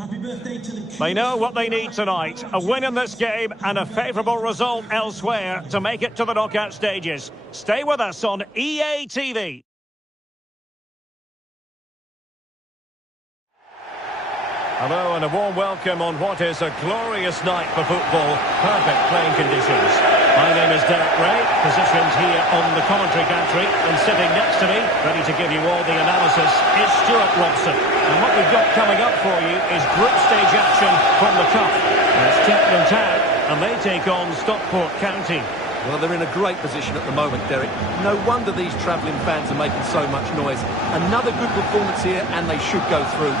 Happy birthday to the... They know what they need tonight. A win in this game and a favourable result elsewhere to make it to the knockout stages. Stay with us on EA TV. Hello and a warm welcome on what is a glorious night for football. Perfect playing conditions. My name is Derek Ray, positioned here on the commentary gantry, and sitting next to me, ready to give you all the analysis, is Stuart Robson. And what we've got coming up for you is group stage action from the Cup. It's Pt.10, and they take on Stockport County. Well, they're in a great position at the moment, Derek. No wonder these travelling fans are making so much noise. Another good performance here, and they should go through.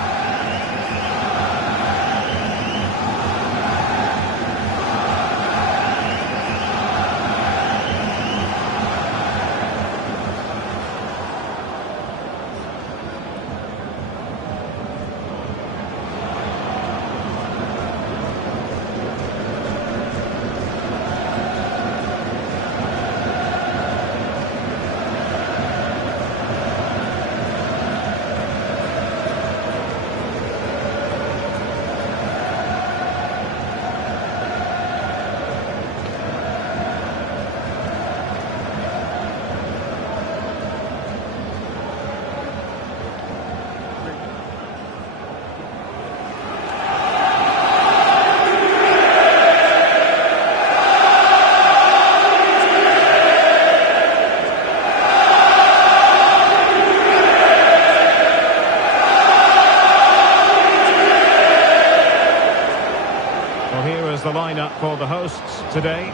The lineup for the hosts today.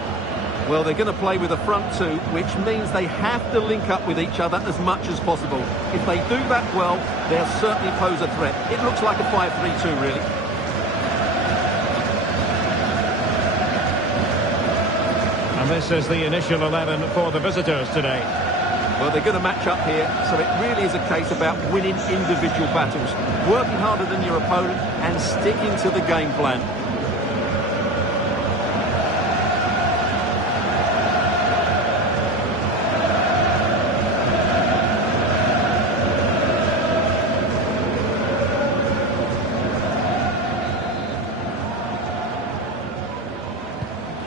Well, they're going to play with a front two, which means they have to link up with each other as much as possible. If they do that well, they'll certainly pose a threat. It looks like a 5-3-2, really. And this is the initial 11 for the visitors today. Well, they're going to match up here, so it really is a case about winning individual battles, working harder than your opponent and sticking to the game plan.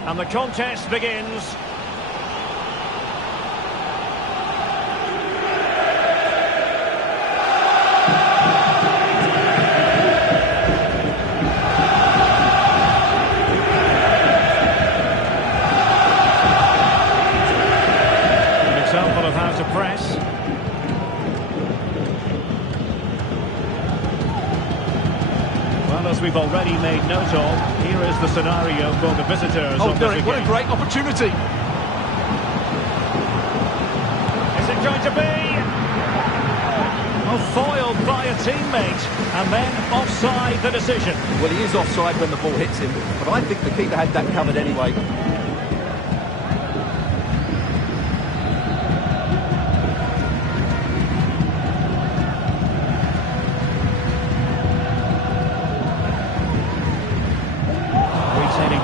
And the contest begins. An example of how to press. Well, as we've already made note of, here is the scenario for the visitors. Oh, Derek, what a great opportunity. Is it going to be? Oh, foiled by a teammate, and then offside the decision. Well, he is offside when the ball hits him, but I think the keeper had that covered anyway.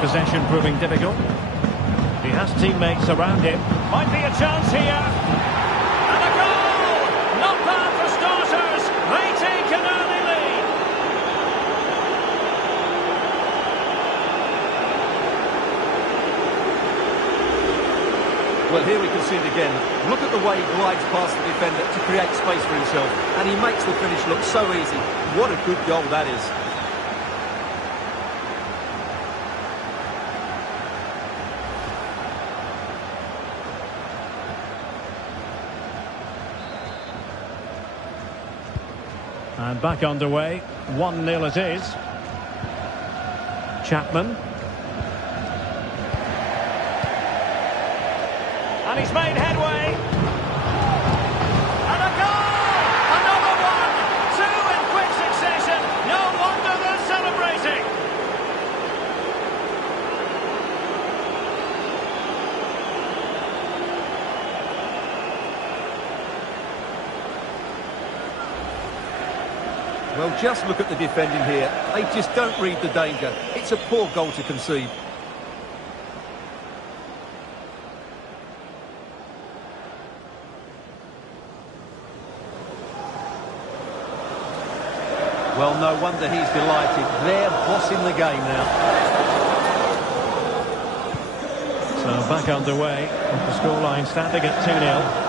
Possession proving difficult. He has teammates around him. Might be a chance here. And a goal! Not bad for starters. They take an early lead. Well, here we can see it again. Look at the way he glides past the defender to create space for himself. And he makes the finish look so easy. What a good goal that is. And back underway, 1-0 it is. Chapman. And he's made headway. And a goal! Another one! Two in quick succession. No wonder they're celebrating. Well, just look at the defending here. They just don't read the danger. It's a poor goal to concede. Well, no wonder he's delighted. They're bossing the game now. So back underway, with the scoreline standing at 2-0.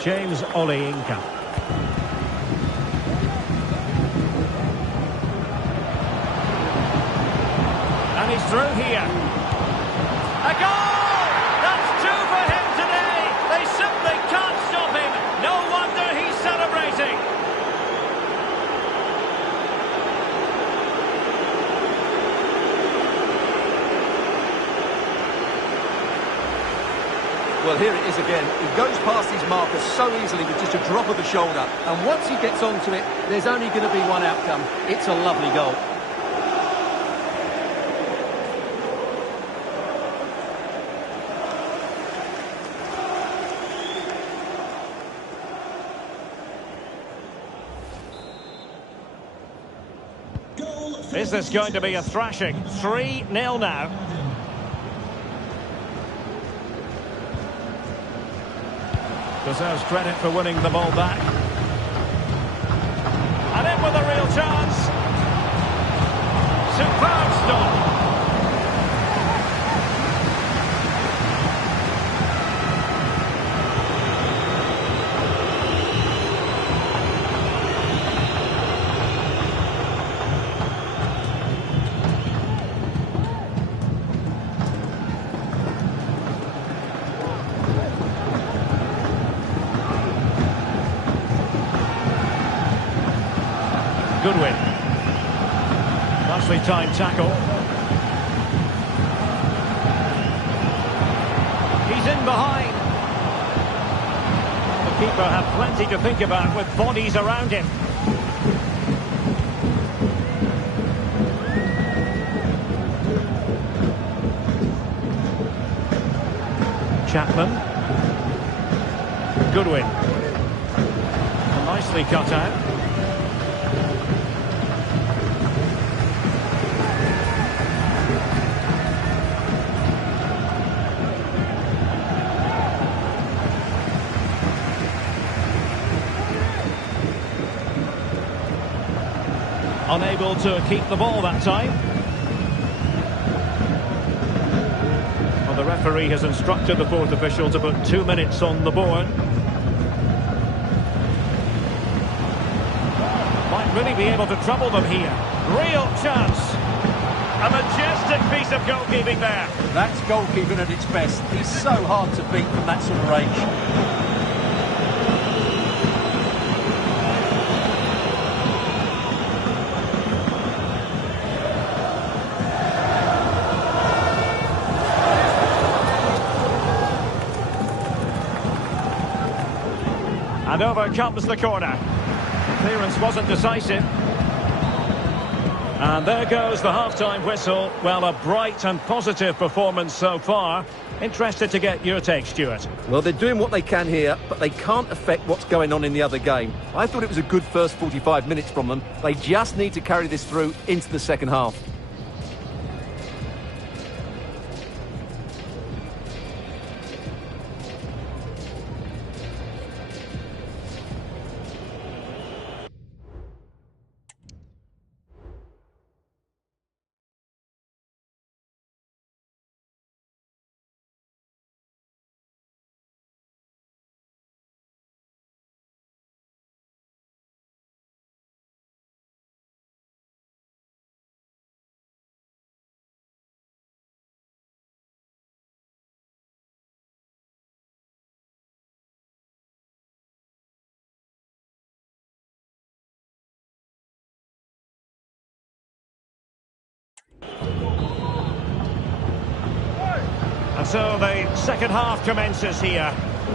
James Olayinka. And he's through here. A goal! That's two for him today. They simply can't stop him. No wonder he's celebrating. Well, here it is again. He goes past his marker so easily with just a drop of the shoulder. And once he gets onto it, there's only going to be one outcome. It's a lovely goal. Is this going to be a thrashing? 3-0 now. Deserves credit for winning the ball back. And in with a real chance. Superb stop. Goodwin. Nicely timed tackle. He's in behind. The keeper had plenty to think about with bodies around him. Chapman. Goodwin. Nicely cut out. Unable to keep the ball that time. Well, the referee has instructed the fourth official to put 2 minutes on the board. Might really be able to trouble them here. Real chance. A majestic piece of goalkeeping there. That's goalkeeping at its best. He's so hard to beat from that sort of range. And over comes the corner. The clearance wasn't decisive. And there goes the half-time whistle. Well, a bright and positive performance so far. Interested to get your take, Stuart. Well, they're doing what they can here, but they can't affect what's going on in the other game. I thought it was a good first 45 minutes from them. They just need to carry this through into the second half. And so the second half commences here.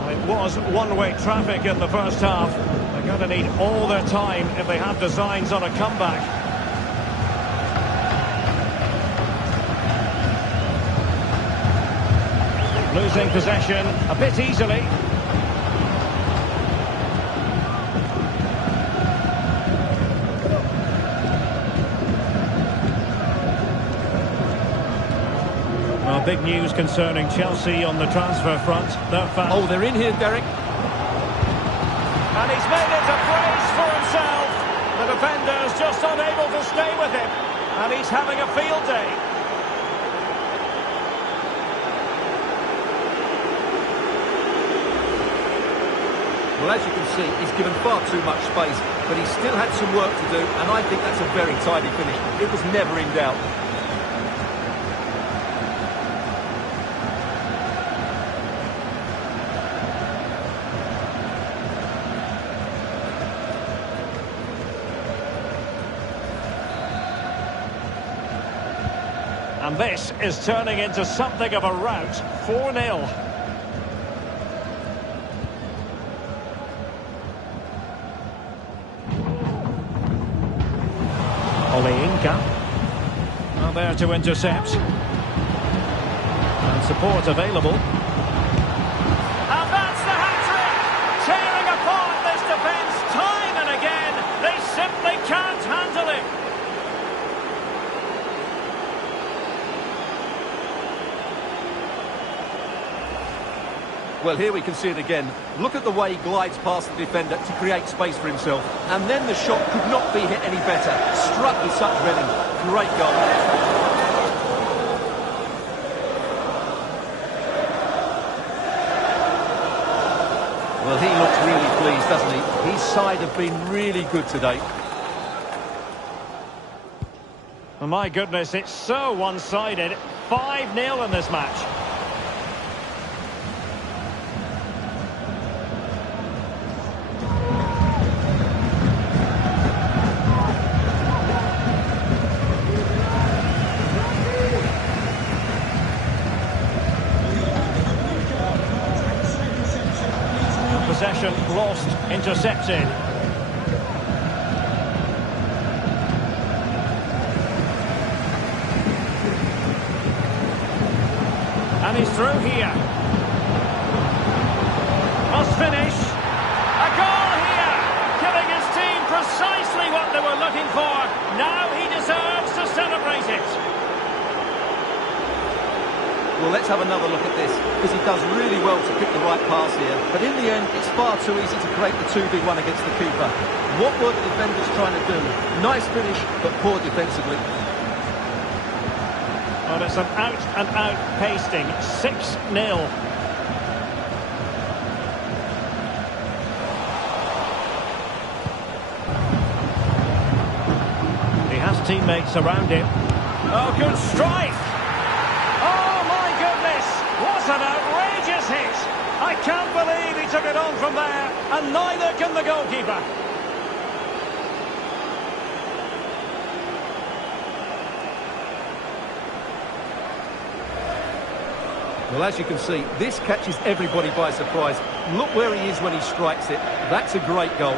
It was one-way traffic in the first half. They're going to need all their time if they have designs on a comeback. Losing possession a bit easily. Well, big news concerning Chelsea on the transfer front. Oh, they're in here, Derek. And he's made it a brace for himself. The defender's just unable to stay with him. And he's having a field day. Well, as you can see, he's given far too much space, but he still had some work to do, and I think that's a very tidy finish. It was never in doubt. And this is turning into something of a rout. 4-0. Oleinka. Well, there to intercept. And support available. And that's the hat-trick! Tearing apart this defence time and again. They simply can't handle it. Well, here we can see it again. Look at the way he glides past the defender to create space for himself. And then the shot could not be hit any better. Struck with such venom. Great goal. Well, he looks really pleased, doesn't he? His side have been really good today. Oh, my goodness, it's so one-sided. 5-0 in this match. Possession lost, intercepted. And he's through here. Must finish. A goal here, giving his team precisely what they were looking for. Now he deserves to celebrate it. Well, let's have another look at this, because he does really well to pick the right pass here. But in the end, it's far too easy to create the 2v1 against the keeper. What were the defenders trying to do? Nice finish, but poor defensively. Well, it's an out-and-out pasting. 6-0. He has teammates around him. Oh, good strike! What an outrageous hit! I can't believe he took it on from there, and neither can the goalkeeper. Well, as you can see, this catches everybody by surprise. Look where he is when he strikes it. That's a great goal.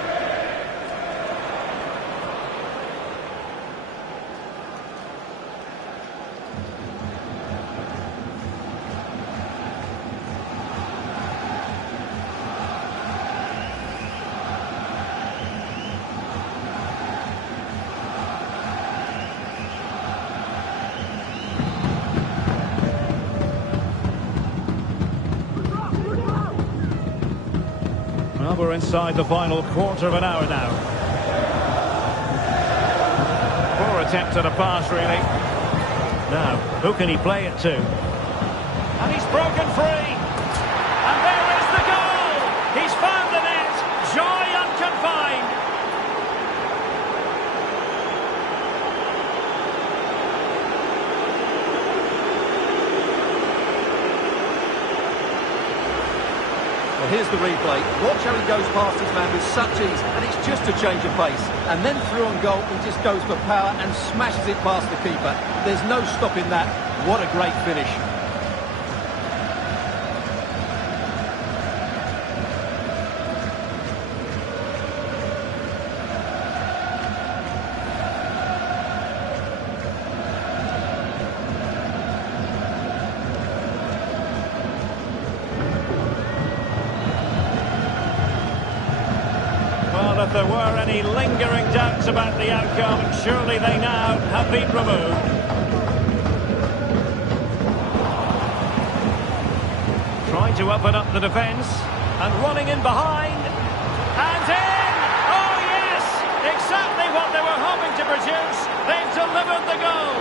Well, we're inside the final quarter of an hour now. Poor attempt at a pass, really. Now, who can he play it to? And he's broken free. And there is the goal! He's found the net. Joy unconfined. Well, here's the replay. Watch how he goes past his man with such ease, and it's just a change of pace. And then through on goal, he just goes for power and smashes it past the keeper. There's no stopping that. What a great finish. If there were any lingering doubts about the outcome, surely they now have been removed. Trying to open up the defence, and running in behind, and produce. They've delivered the goal.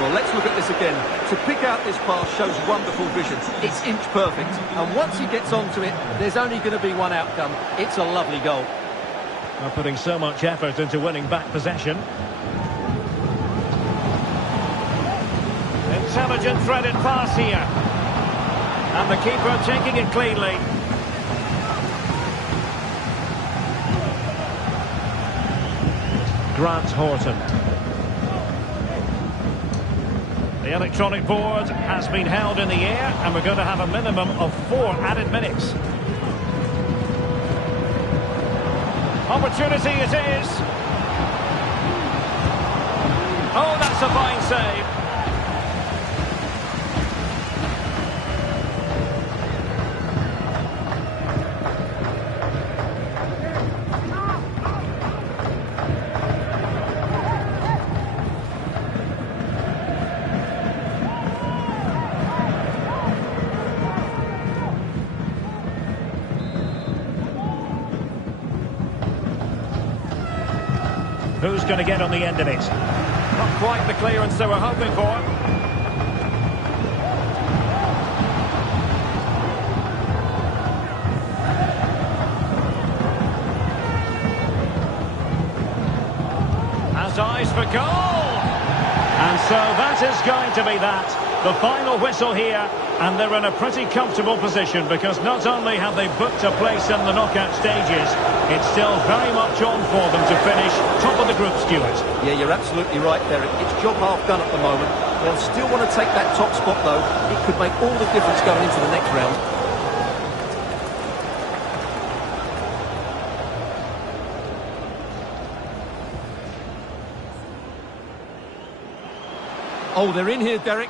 Well, let's look at this again. To pick out this pass shows wonderful vision. It's inch perfect. And once he gets onto it, there's only going to be one outcome. It's a lovely goal. They're putting so much effort into winning back possession. Intelligent threaded pass here. And the keeper taking it cleanly. Grant Horton. The electronic board has been held in the air, and we're going to have a minimum of 4 added minutes. Opportunity it is. Oh, that's a fine save. Who's going to get on the end of it? Not quite the clearance they were hoping for. Has eyes for goal! And so that is going to be that. The final whistle here, and they're in a pretty comfortable position because not only have they booked a place in the knockout stages, it's still very much on for them to finish top of the group, Stuart. Yeah, you're absolutely right, Derek. It's job half done at the moment. They'll still want to take that top spot, though. It could make all the difference going into the next round. Oh, they're in here, Derek.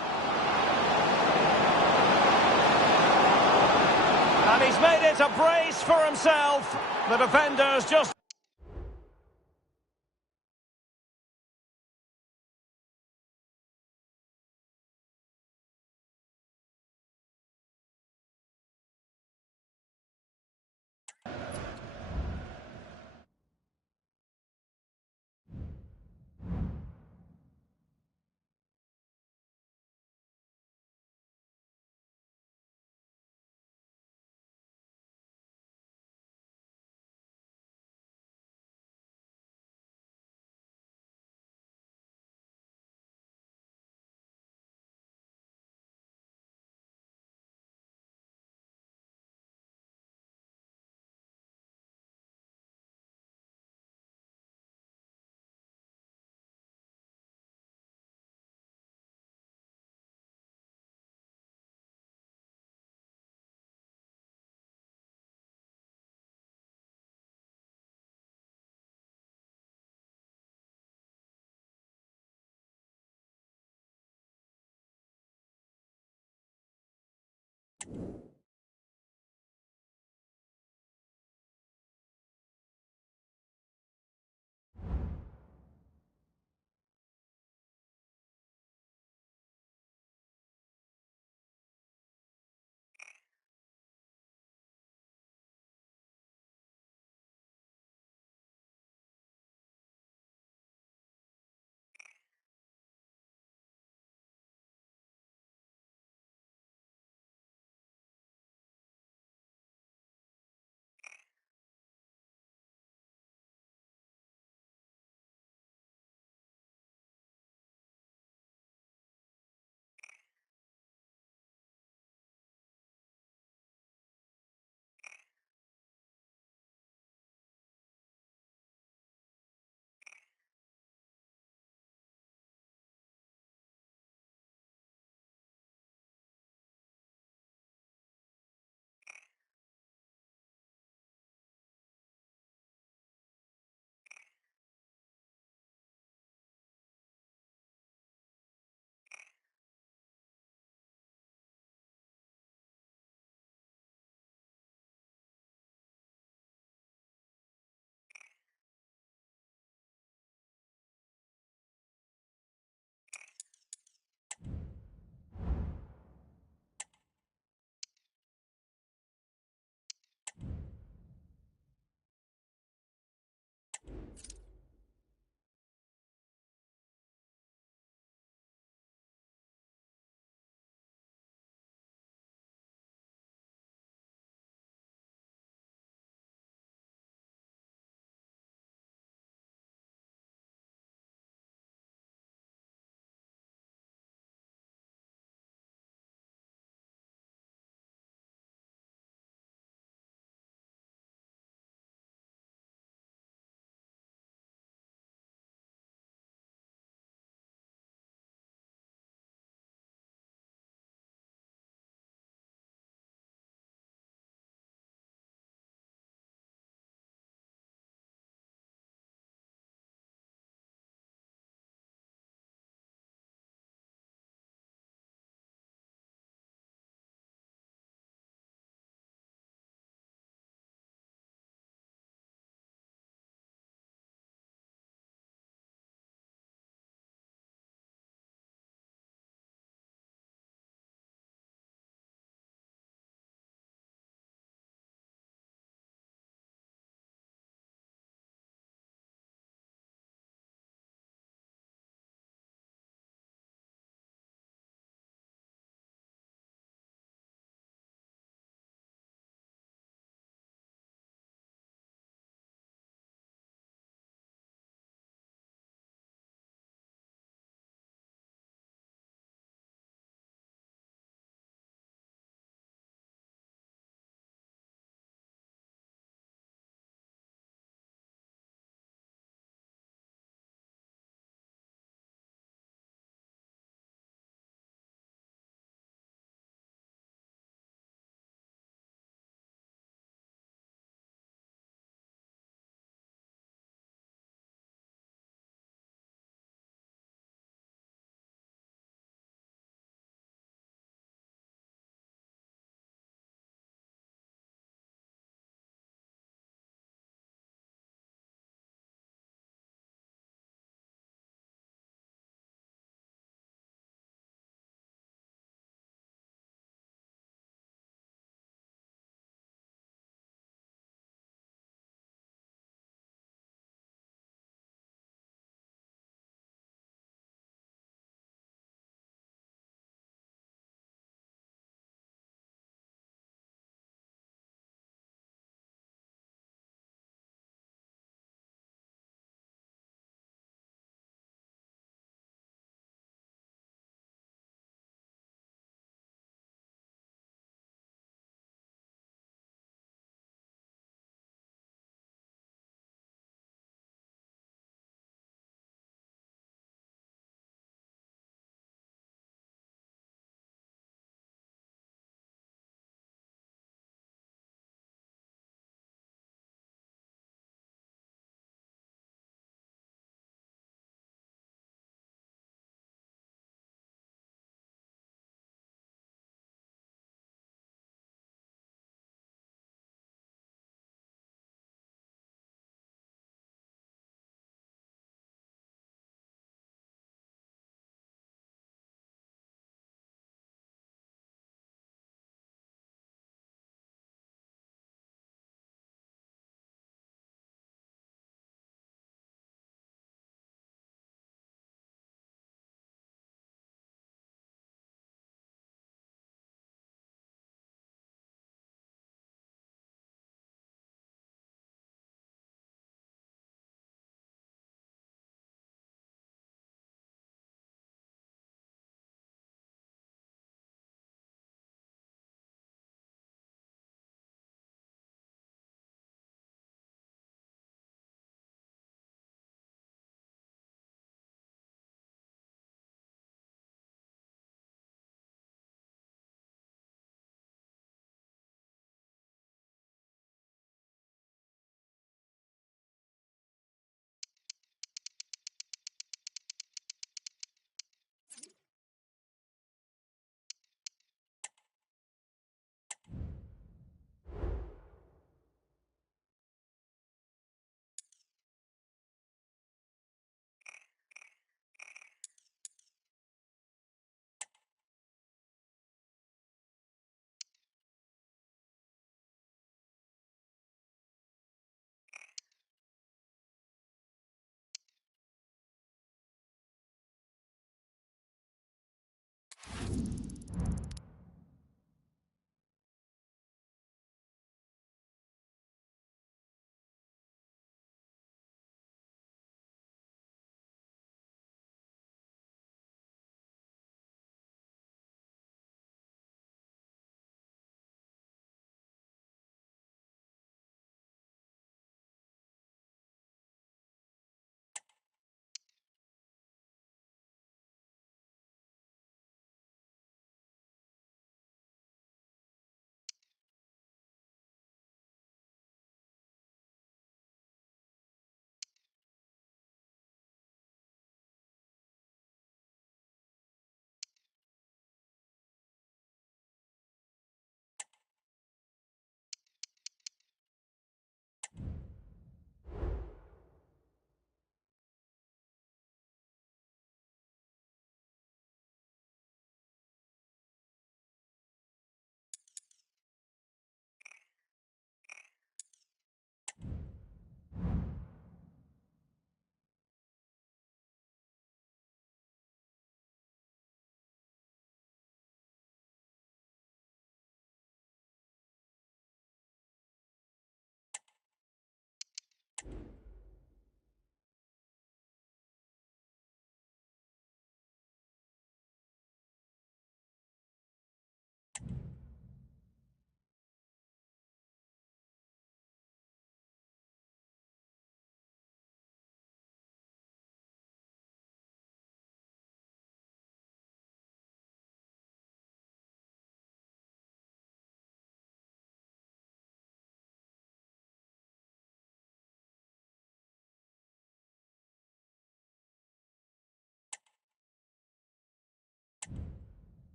And he's made it a brace for himself. The defenders just...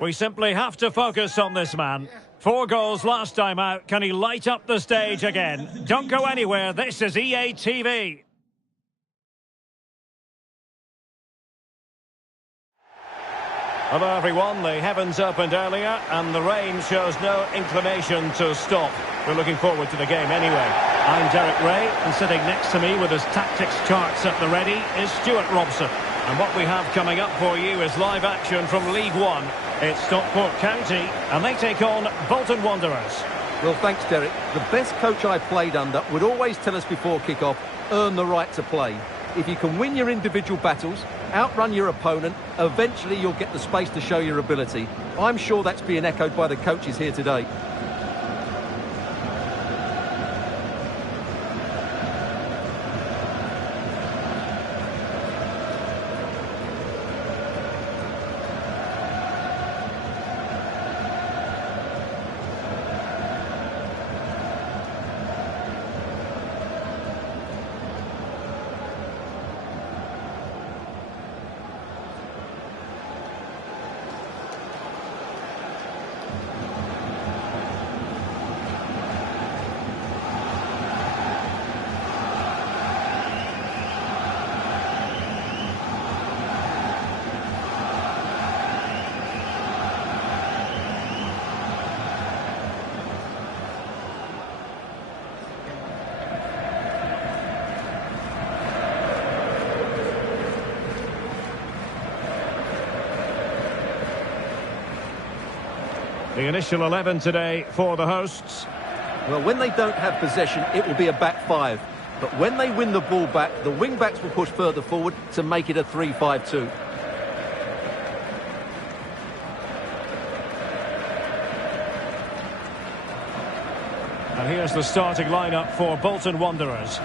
We simply have to focus on this man. 4 goals last time out. Can he light up the stage again? Don't go anywhere. This is EA TV. Hello everyone, the heavens opened earlier and the rain shows no inclination to stop. We're looking forward to the game anyway. I'm Derek Ray, and sitting next to me with his tactics charts at the ready is Stuart Robson. And what we have coming up for you is live action from League One. It's Stockport County and they take on Bolton Wanderers. Well, thanks, Derek. The best coach I played under would always tell us before kick-off, earn the right to play. If you can win your individual battles, outrun your opponent, eventually you'll get the space to show your ability. I'm sure that's being echoed by the coaches here today. The initial 11 today for the hosts. Well, when they don't have possession, it will be a back five. But when they win the ball back, the wing-backs will push further forward to make it a 3-5-2. And here's the starting lineup for Bolton Wanderers.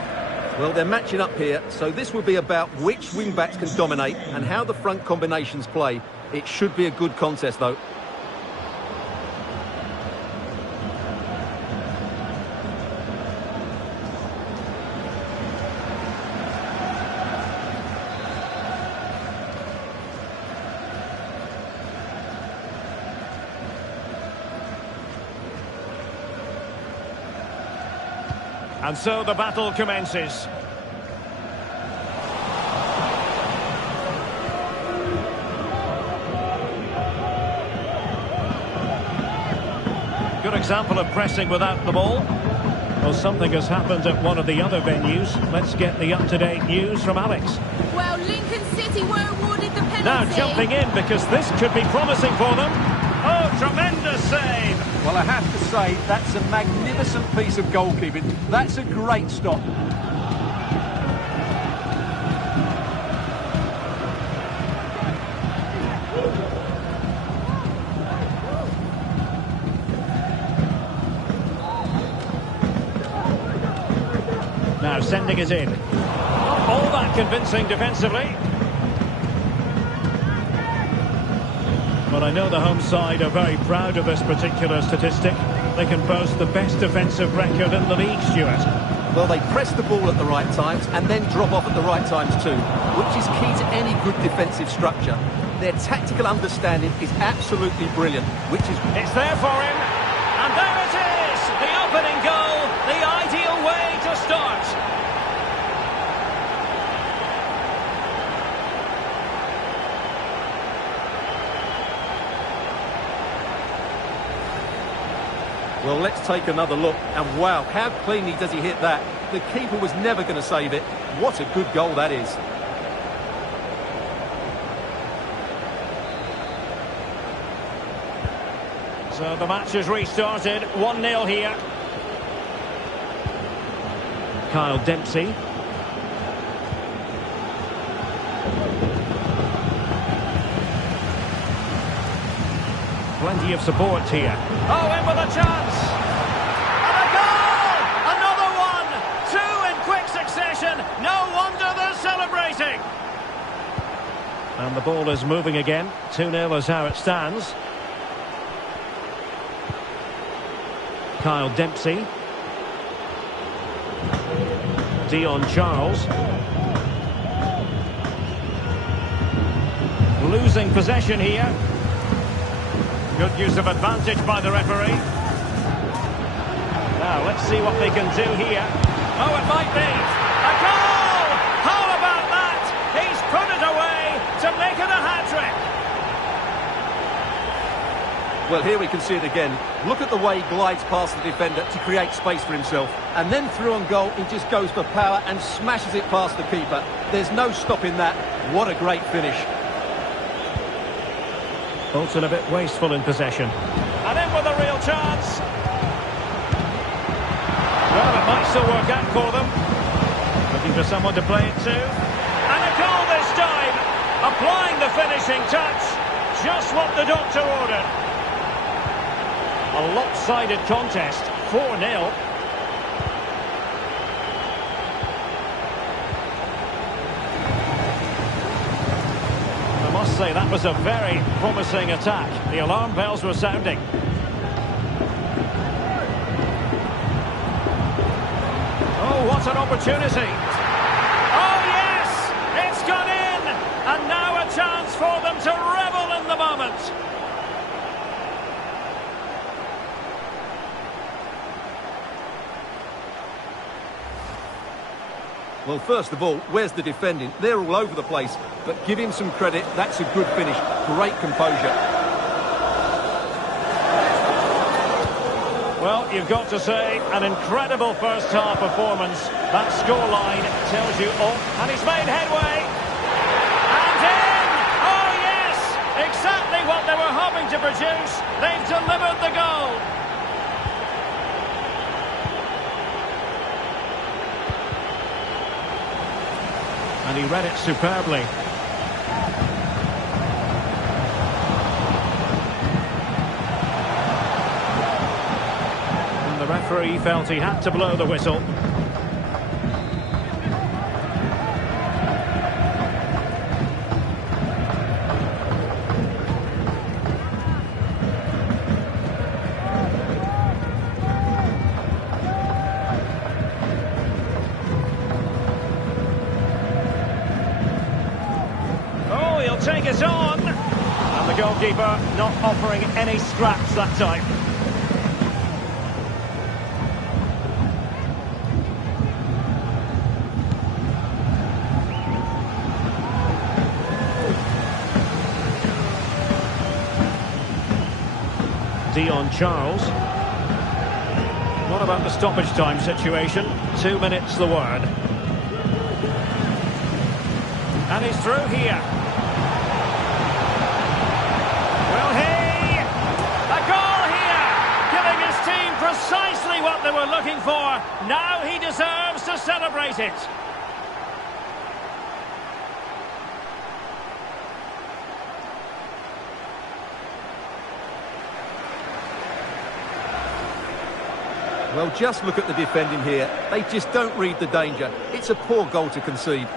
Well, they're matching up here, so this will be about which wing-backs can dominate and how the front combinations play. It should be a good contest, though. And so the battle commences. Good example of pressing without the ball. Well, something has happened at one of the other venues. Let's get the up-to-date news from Alex. Well, Lincoln City were awarded the penalty. Now jumping in because this could be promising for them. Oh, tremendous save! Well, I have to say, that's a magnificent piece of goalkeeping. That's a great stop. Now sending it in. Not all that convincing defensively. But I know the home side are very proud of this particular statistic. They can boast the best defensive record in the league, Stuart. Well, they press the ball at the right times and then drop off at the right times too, which is key to any good defensive structure. Their tactical understanding is absolutely brilliant, which is... It's there for him, and there it is! The opening goal, the ideal way to start. Well, let's take another look. And wow, how cleanly does he hit that? The keeper was never going to save it. What a good goal that is. So the match has restarted. 1-0 here. Kyle Dempsey. Plenty of support here. Oh, in with a chance! And a goal! Another one! Two in quick succession. No wonder they're celebrating. And the ball is moving again. 2-0 is how it stands. Kyle Dempsey. Dion Charles. Losing possession here. Good use of advantage by the referee. Now, let's see what they can do here. Oh, it might be. A goal! How about that? He's put it away to make it a hat-trick. Well, here we can see it again. Look at the way he glides past the defender to create space for himself. And then through on goal, he just goes for power and smashes it past the keeper. There's no stopping that. What a great finish. Bolton a bit wasteful in possession. And in with a real chance. Well, it might still work out for them. Looking for someone to play it to. And a goal this time. Applying the finishing touch. Just what the doctor ordered. A lopsided contest. 4-0. I must say that was a very promising attack. The alarm bells were sounding. Oh, what an opportunity. Oh, yes! It's gone in! And now a chance for them to revel in the moment. Well, first of all, where's the defending? They're all over the place. But give him some credit. That's a good finish. Great composure. Well, you've got to say, an incredible first-half performance. That scoreline tells you all. And he's made headway. And in! Oh, yes! Exactly what they were hoping to produce. They've delivered the goal. And he read it superbly. And the referee felt he had to blow the whistle. He'll take it on. And the goalkeeper not offering any scraps that time. Dion Charles. What about the stoppage time situation? 2 minutes the word. And he's through here. Precisely what they were looking for. Now he deserves to celebrate it. Well, just look at the defending here. They just don't read the danger. It's a poor goal to concede.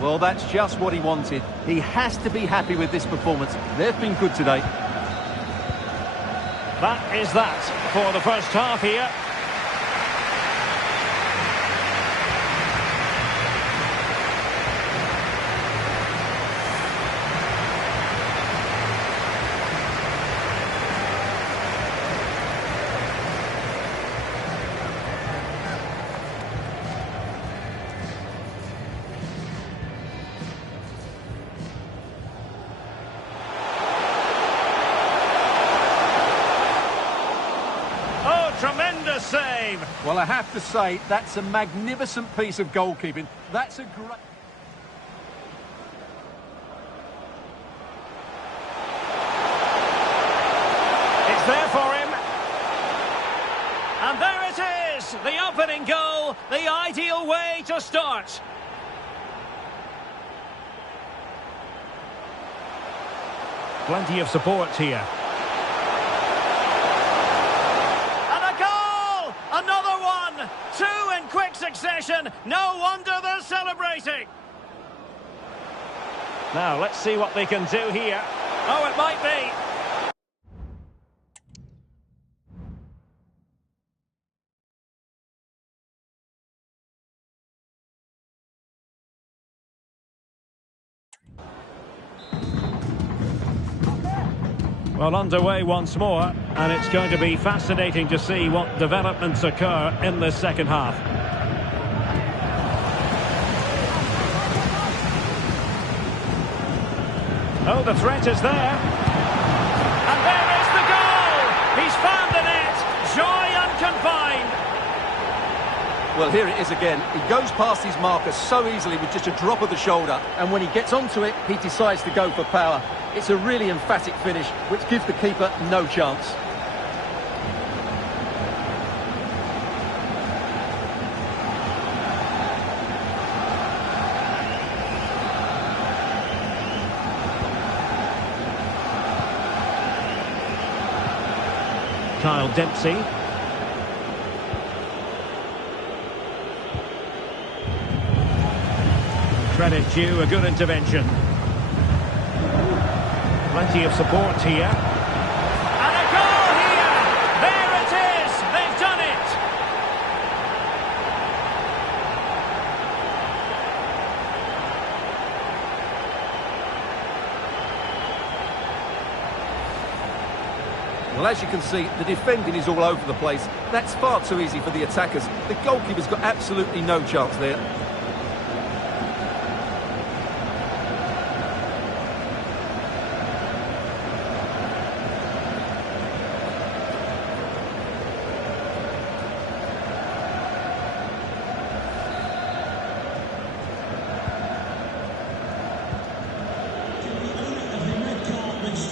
Well, that's just what he wanted. He has to be happy with this performance. They've been good today. That is that for the first half here. Tremendous save. Well, I have to say, that's a magnificent piece of goalkeeping. That's a great... It's there for him. And there it is, the opening goal, the ideal way to start. Plenty of support here. Another one! Two in quick succession. No wonder they're celebrating. Now, let's see what they can do here. Oh, it might be. Well, underway once more, and it's going to be fascinating to see what developments occur in this second half. Oh, the threat is there. And there is the goal! He's found the net! Joy unconfined! Well, here it is again. He goes past his marker so easily with just a drop of the shoulder. And when he gets onto it, he decides to go for power. It's a really emphatic finish, which gives the keeper no chance. Dempsey. Credit due, a good intervention. Plenty of support here. And a goal here! There it is! They've done it! Well, as you can see, the defending is all over the place. That's far too easy for the attackers. The goalkeeper's got absolutely no chance there.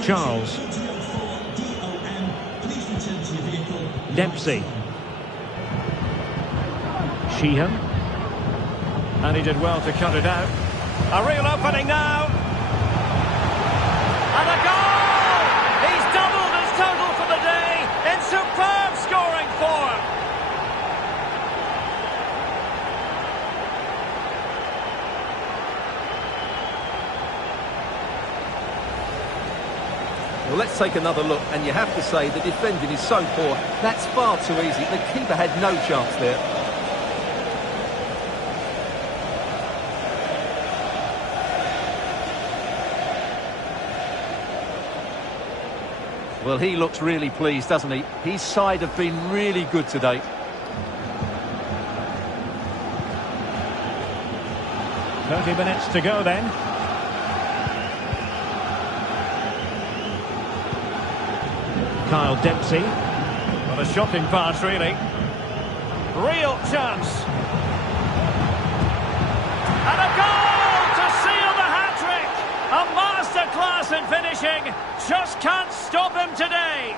Charles. Dempsey. Sheehan. And he did well to cut it out. A real opening now. And a goal! He's doubled his total for the day in superb scoring form. Well, let's take another look, and you have to say the defending is so poor. That's far too easy. The keeper had no chance there. Well, he looks really pleased, doesn't he? His side have been really good today. Minutes to go then. Dempsey. What a shocking pass, really. Real chance. And a goal to seal the hat-trick. A masterclass in finishing. Just can't stop him today.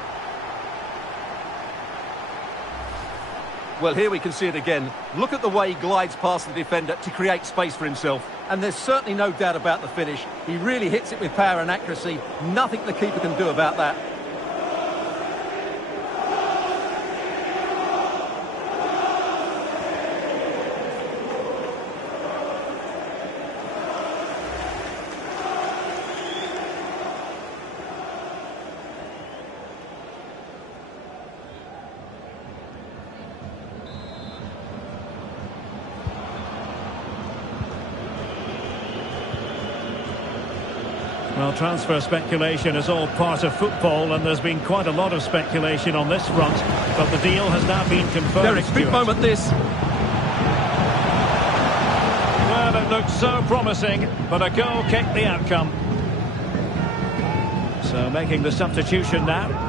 Well, here we can see it again. Look at the way he glides past the defender to create space for himself. And there's certainly no doubt about the finish. He really hits it with power and accuracy. Nothing the keeper can do about that. Well, transfer speculation is all part of football, and there's been quite a lot of speculation on this front, but the deal has now been confirmed. Derek, big moment this. Well, it looked so promising, but a goal kicked the outcome. So making the substitution now.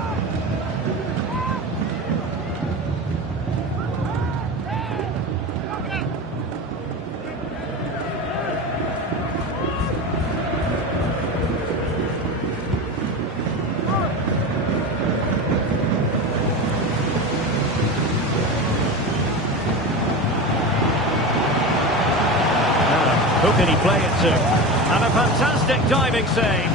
Who can he play it to? And a fantastic diving save.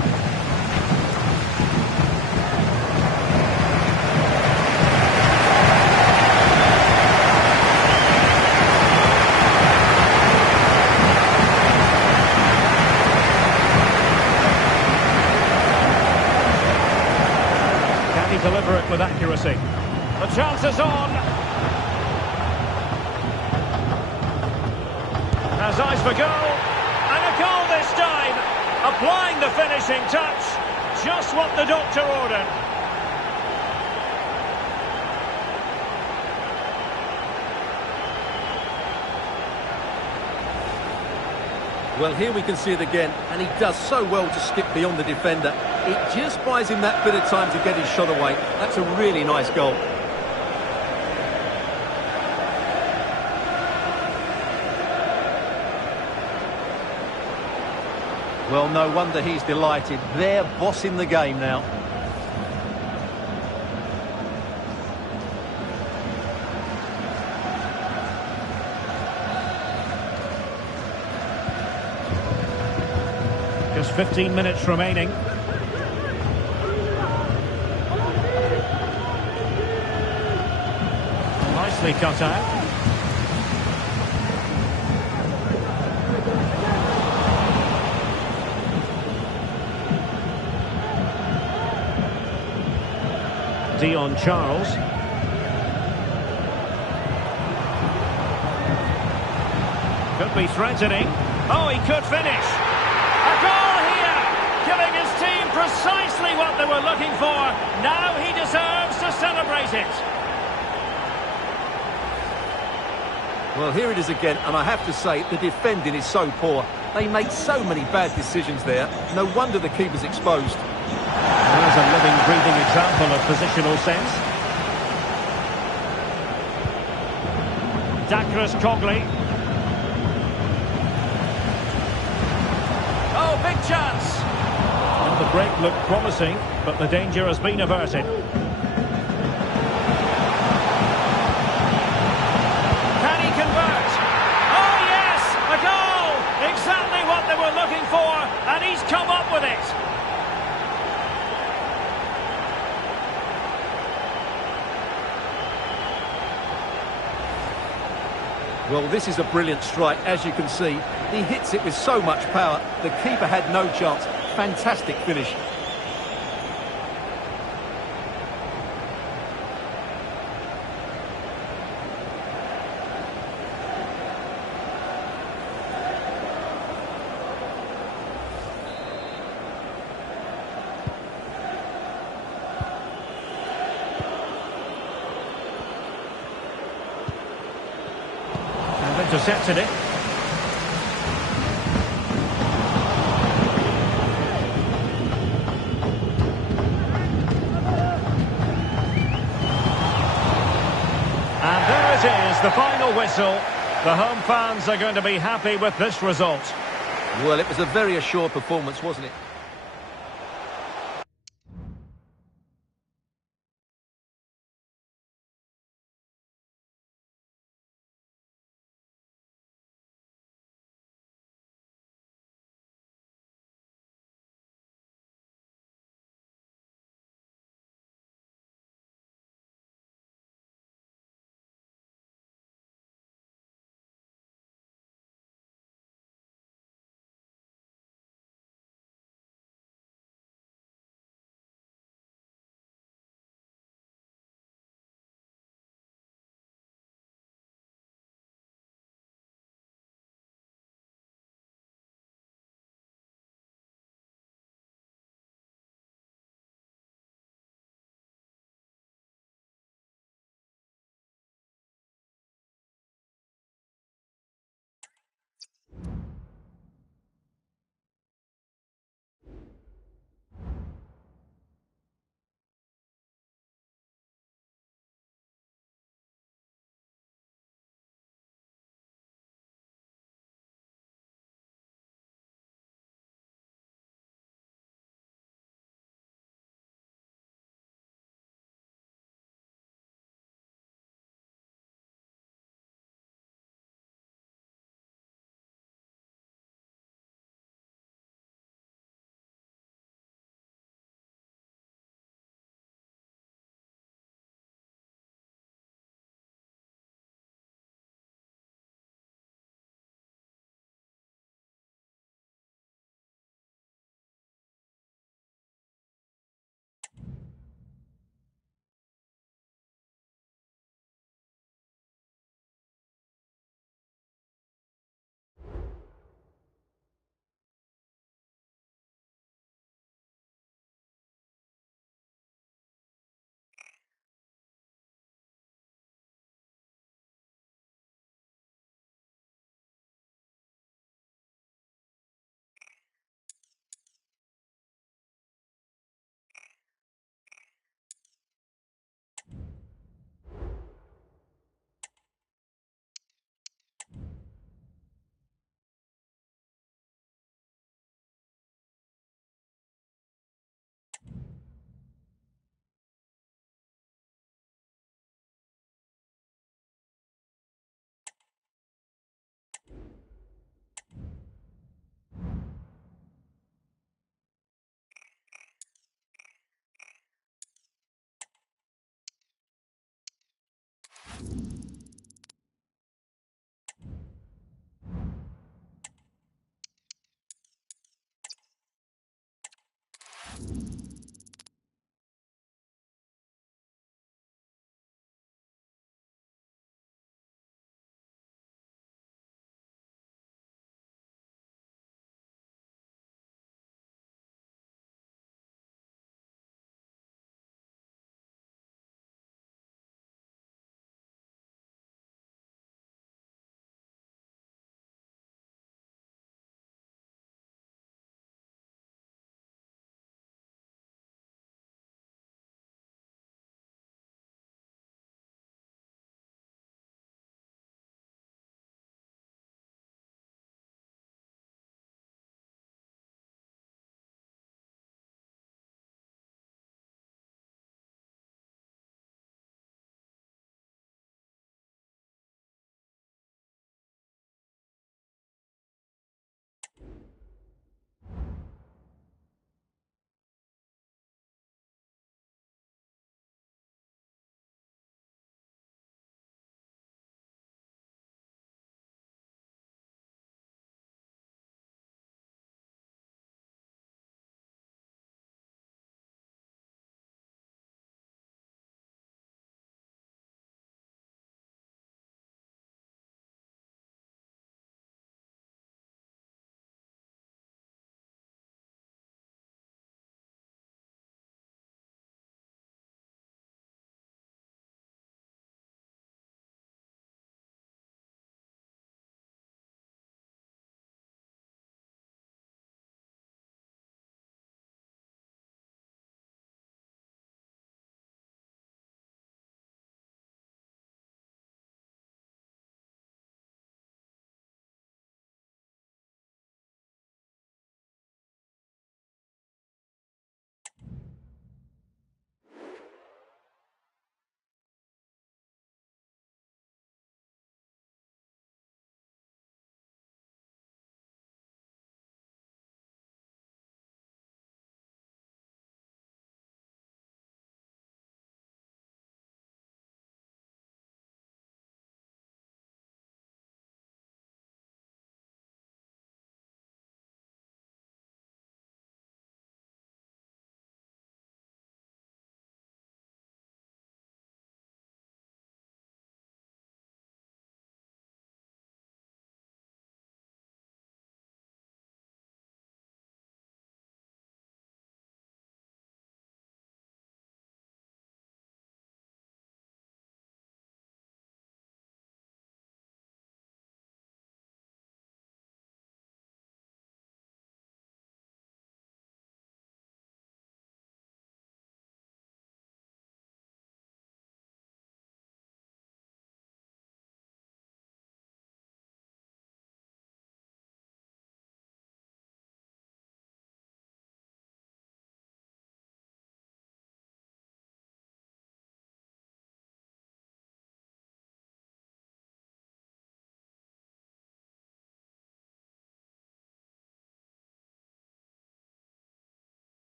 Can he deliver it with accuracy? The chance is on. Has eyes for goal. And a goal this time. Applying the finishing touch. just what the doctor ordered. Well, here we can see it again, and he does so well to skip beyond the defender. It just buys him that bit of time to get his shot away. That's a really nice goal. Well, no wonder he's delighted. They're bossing the game now. Just 15 minutes remaining. Nicely cut out. Dion Charles. Could be threatening. Oh, he could finish. A goal here, giving his team precisely what they were looking for. Now he deserves to celebrate it. Well, here it is again, and I have to say, the defending is so poor. They make so many bad decisions there. No wonder the keeper's exposed. There's a living, breathing example of positional sense. Dacres Cogley. Oh, big chance. Well, the break looked promising, but the danger has been averted. Can he convert? Oh, yes! A goal! Exactly what they were looking for, and he's come up with it. Well, this is a brilliant strike, as you can see. He hits it with so much power. The keeper had no chance. Fantastic finish. Intercepted it. And there it is, the final whistle. The home fans are going to be happy with this result. Well, it was a very assured performance, wasn't it?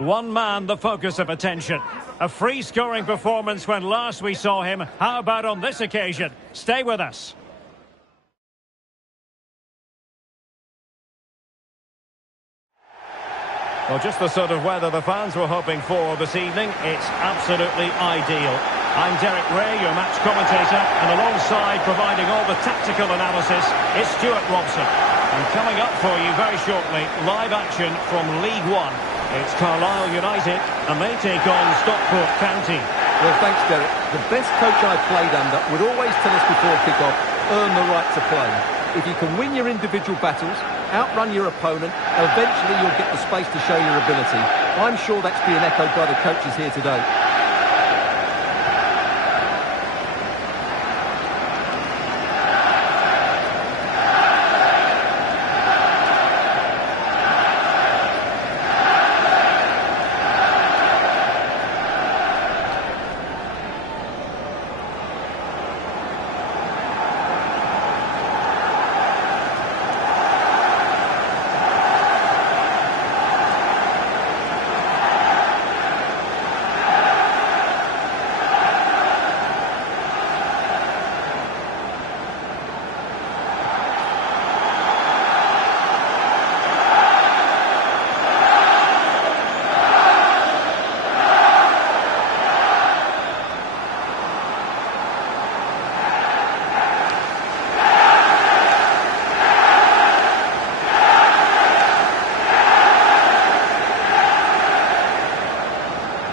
One man the focus of attention. A free-scoring performance when last we saw him. How about on this occasion? Stay with us. Well, just the sort of weather the fans were hoping for this evening. It's absolutely ideal. I'm Derek Ray, your match commentator, and alongside providing all the tactical analysis is Stuart Robson. And coming up for you very shortly, live action from League One. It's Carlisle United, and they take on Stockport County. Well, thanks, Derek. The best coach I've played under would always tell us before kick-off, earn the right to play. If you can win your individual battles, outrun your opponent, eventually you'll get the space to show your ability. I'm sure that's being echoed by the coaches here today.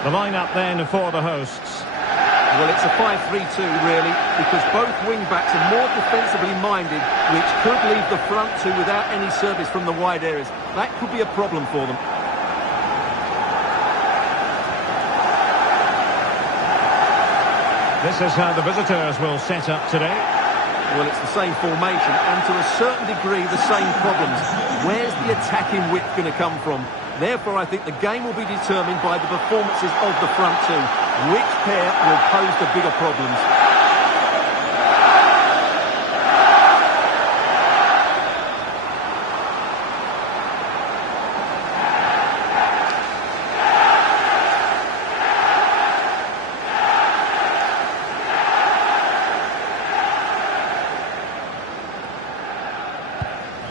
The lineup then for the hosts. Well, it's a 5-3-2 really, because both wing-backs are more defensively minded, which could leave the front two without any service from the wide areas. That could be a problem for them. This is how the visitors will set up today. Well, it's the same formation, and to a certain degree, the same problems. Where's the attacking width going to come from? Therefore, I think the game will be determined by the performances of the front two. Which pair will pose the bigger problems?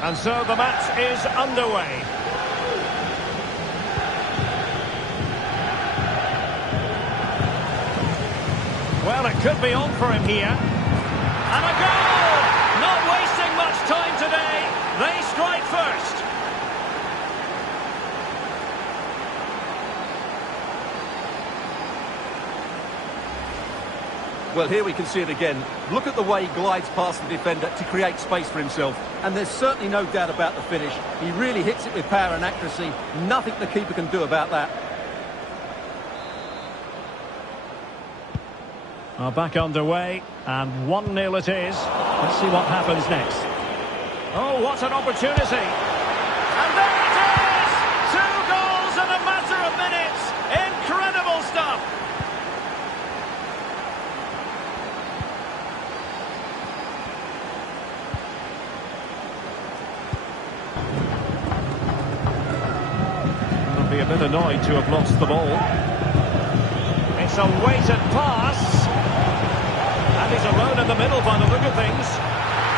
And so the match is underway. Well, it could be on for him here. And a goal! Not wasting much time today. They strike first. Well, here we can see it again. Look at the way he glides past the defender to create space for himself. And there's certainly no doubt about the finish. He really hits it with power and accuracy. Nothing the keeper can do about that. Are back underway, and 1-0 it is. Let's see what happens next. Oh, what an opportunity! And there it is! 2 goals in a matter of minutes! Incredible stuff! I'll be a bit annoyed to have lost the ball. It's a weighted pass. And he's alone in the middle by the look of things.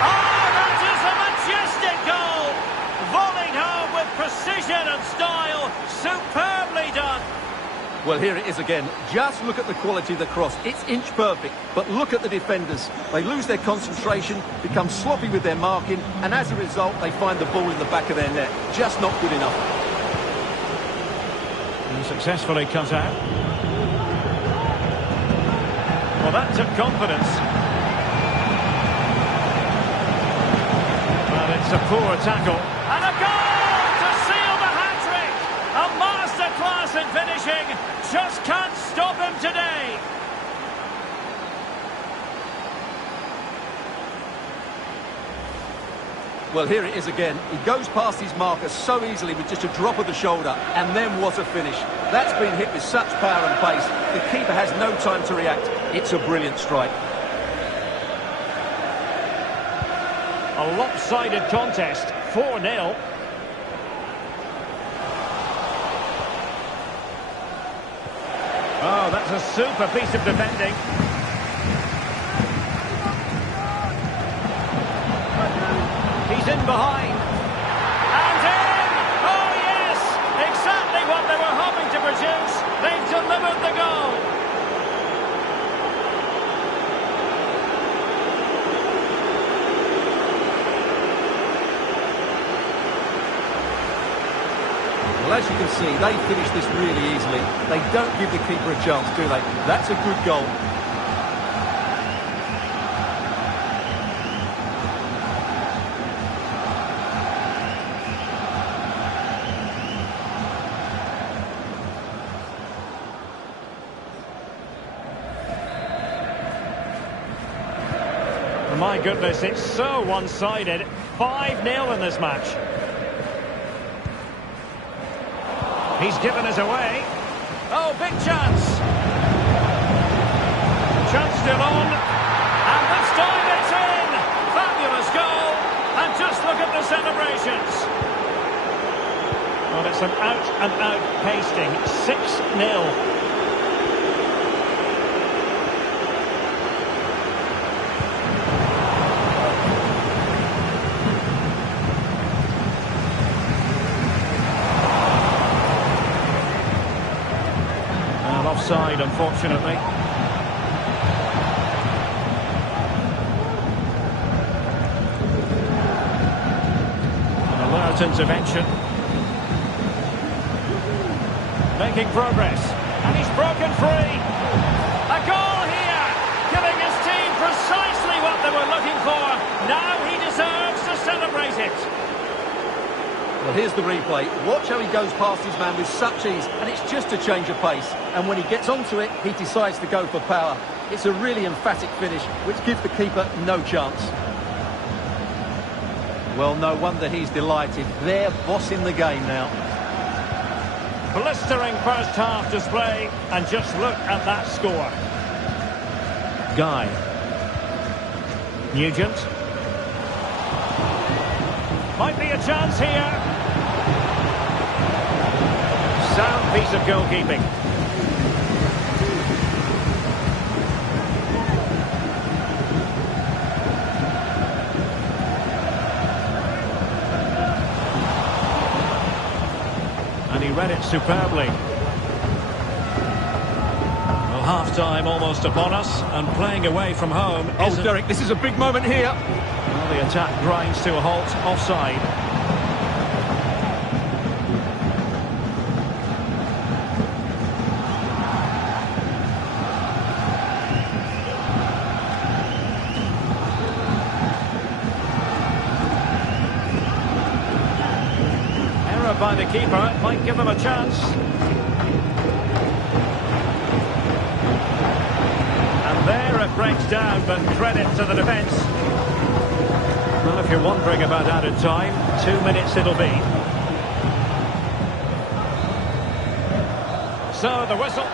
Oh, that is a majestic goal! Volleyed home with precision and style. Superbly done. Well, here it is again. Just look at the quality of the cross. It's inch perfect, but look at the defenders. They lose their concentration, become sloppy with their marking, and as a result, they find the ball in the back of their net. Just not good enough. And successfully cut out. Well, that took confidence. But it's a poor tackle. And a goal to seal the hat-trick! A masterclass in finishing. Just can't stop him today. Well, here it is again. He goes past his marker so easily with just a drop of the shoulder, and then what a finish. That's been hit with such power and pace. The keeper has no time to react. It's a brilliant strike. A lopsided contest, 4-0. That's a super piece of defending. He's in behind. And in! Oh, yes! Exactly what they were hoping to produce. They've delivered the goal. Well, as you can see, they finish this really easily. They don't give the keeper a chance, do they? That's a good goal. My goodness, it's so one-sided. 5-0 in this match. He's given us away. Oh, big chance. Chance still on. And this time it's in. Fabulous goal. And just look at the celebrations. Well, it's an out-and-out pasting. 6-0. Offside, unfortunately. An alert intervention. Making progress. And he's broken free. A goal here! Giving his team precisely what they were looking for. Now he deserves to celebrate it. Well, here's the replay. Watch how he goes past his man with such ease, and it's just a change of pace. And when he gets onto it, he decides to go for power. It's a really emphatic finish, which gives the keeper no chance. Well, no wonder he's delighted. They're bossing the game now. Blistering first half display, and just look at that score. Guy. Nugent. Might be a chance here. Sound piece of goalkeeping. And he read it superbly. Well, half-time almost upon us, and playing away from home. Oh, Derek, this is a big moment here. Well, the attack grinds to a halt, offside. Error by the keeper might give them a chance. And there it breaks down, but credit to the defence. Well, if you're wondering about added time, 2 minutes it'll be. So, the whistle.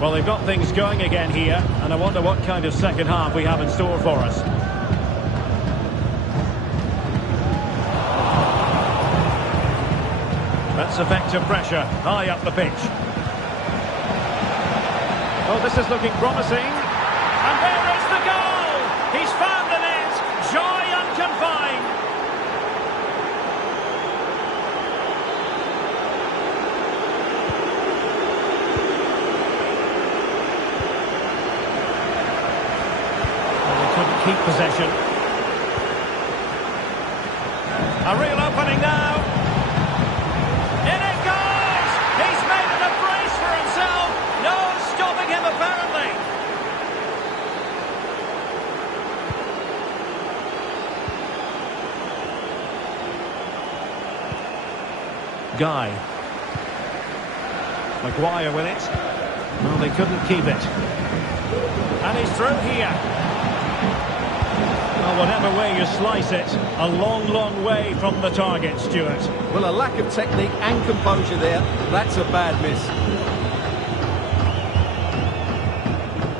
Well, they've got things going again here, and I wonder what kind of second half we have in store for us. That's effective pressure, high up the pitch. Oh, this is looking promising. And there is the goal! He's found the net! Joy unconfined! Keep possession. A real opening now. In it goes! Guy. Maguire with it. Well, they couldn't keep it. And he's through here. Well, whatever way you slice it, a long, long way from the target, Stuart. Well, a lack of technique and composure there. That's a bad miss.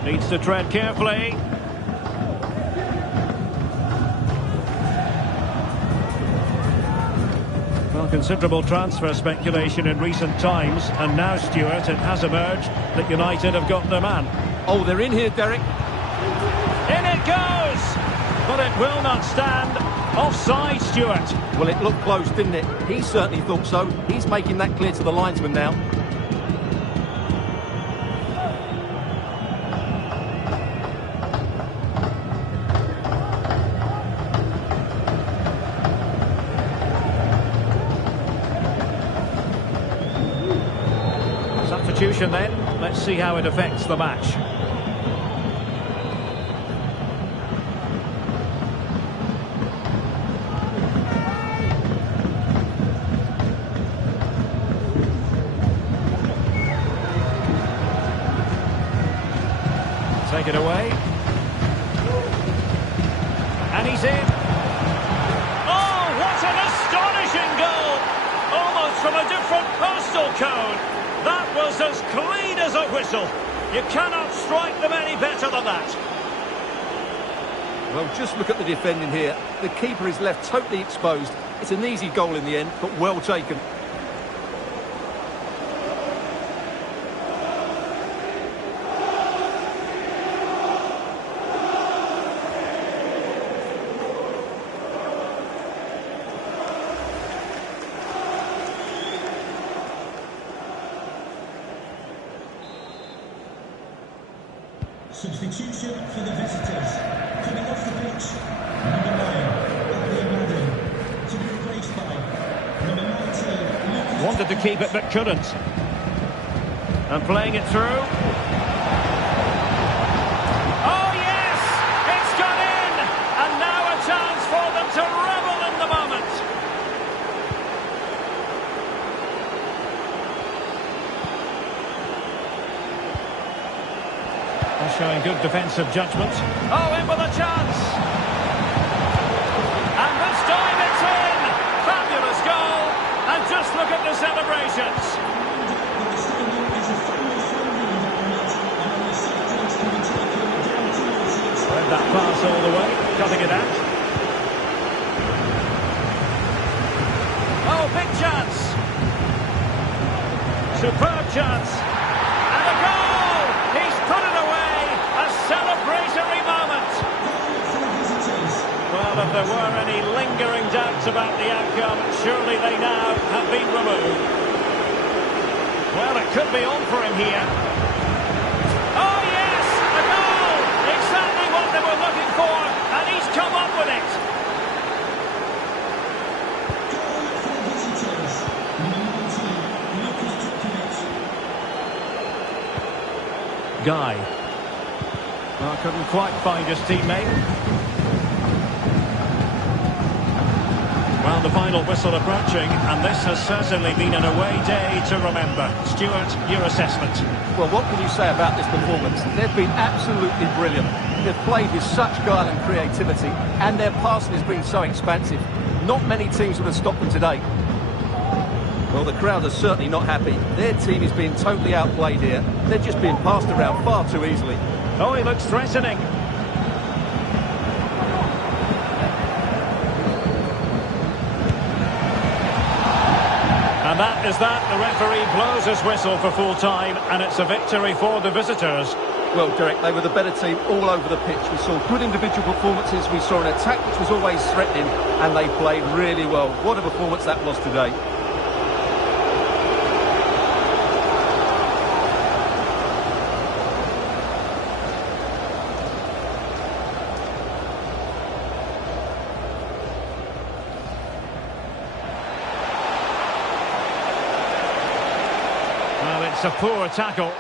Needs to tread carefully. Well, considerable transfer speculation in recent times, and now, Stuart, it has emerged that United have got their man. Oh, they're in here, Derek. In it goes! But it will not stand. Offside, Stuart. Well, it looked close, didn't it? He certainly thought so. He's making that clear to the linesman now. Substitution then. Let's see how it affects the match. Take it away. And he's in. Oh, what an astonishing goal! Almost from a different postal code. That was as clean as a whistle. You cannot strike them any better than that. Well, just look at the defending here. The keeper is left totally exposed. It's an easy goal in the end, but well taken. Substitution for the visitors. Coming off the pitch, number 9, to be replaced by number 19. Wanted to keep it but couldn't. And playing it through. Oh yes! It's gone in! And now a chance for them to revel in the moment. They're showing good defensive judgment. Oh, in with a chance! And this time it's in! Fabulous goal! And just look at the celebrations! Read that pass all the way, cutting it out. Oh, big chance! Superb chance! And a goal! He's put it away! A celebratory moment! Well, if there were any lingering doubts about the outcome, surely they now have been removed. Well, it could be on for him here. Oh yes! A goal! Exactly what they were looking for, and he's come up with it! Guy. Well, couldn't quite find his teammate. Well, the final whistle approaching, and this has certainly been an away day to remember. Stuart, your assessment? Well, what can you say about this performance? They've been absolutely brilliant. They've played with such guile and creativity, and their passing has been so expansive. Not many teams would have stopped them today. Well, the crowd are certainly not happy. Their team is being totally outplayed here. They're just being passed around far too easily. Oh, he looks threatening. And that is that. The referee blows his whistle for full time, and it's a victory for the visitors. Well, Derek, they were the better team all over the pitch. We saw good individual performances. We saw an attack which was always threatening, and they played really well. What a performance that was today. Well, it's a poor tackle.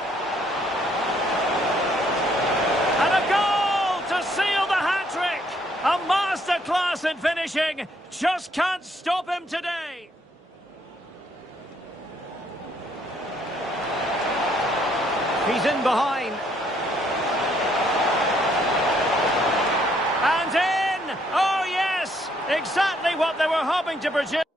And a goal to seal the hat-trick! A masterclass in finishing. Just can't stop him today. He's in behind. And in! Oh, yes! Exactly what they were hoping to produce.